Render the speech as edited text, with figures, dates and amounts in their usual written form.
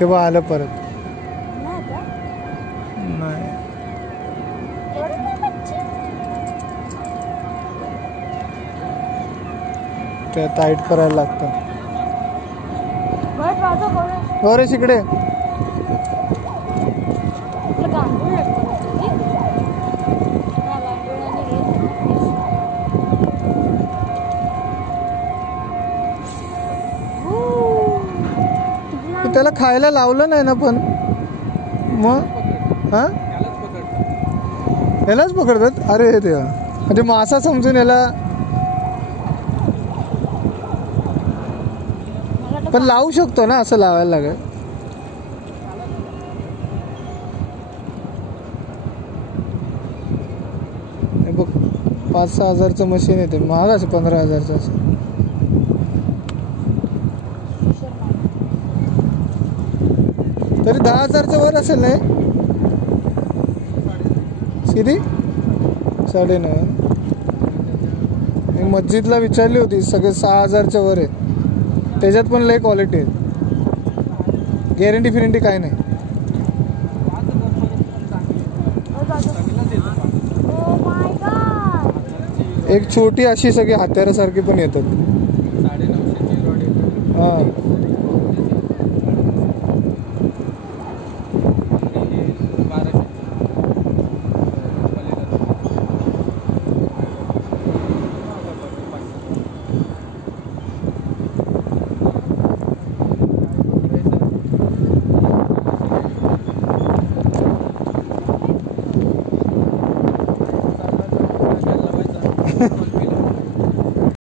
तेव्हा आलं परत नाही. ते टाईट करायला लागतं. गौरेश इकडे. त्याला खायला लावलं नाही ना पण मग हा यालाच पकडतात. अरे देवा, म्हणजे मासा समजून याला पण लावू शकतो ना, असं लावायला लागेल. बघ 5-6 हजारचं मशीन येते, महाग असं 15,000चं असं. तरी 10,000चं वर असेल नाही. किती? 9.5. मी मस्जिदला विचारली होती, सगळे 6,000च्या वर आहे. त्याच्यात पण लय क्वालिटी आहे, गॅरंटी फिरंटी काय नाही. एक छोटी अशी सगळी हात्यारासारखी पण येतात. हां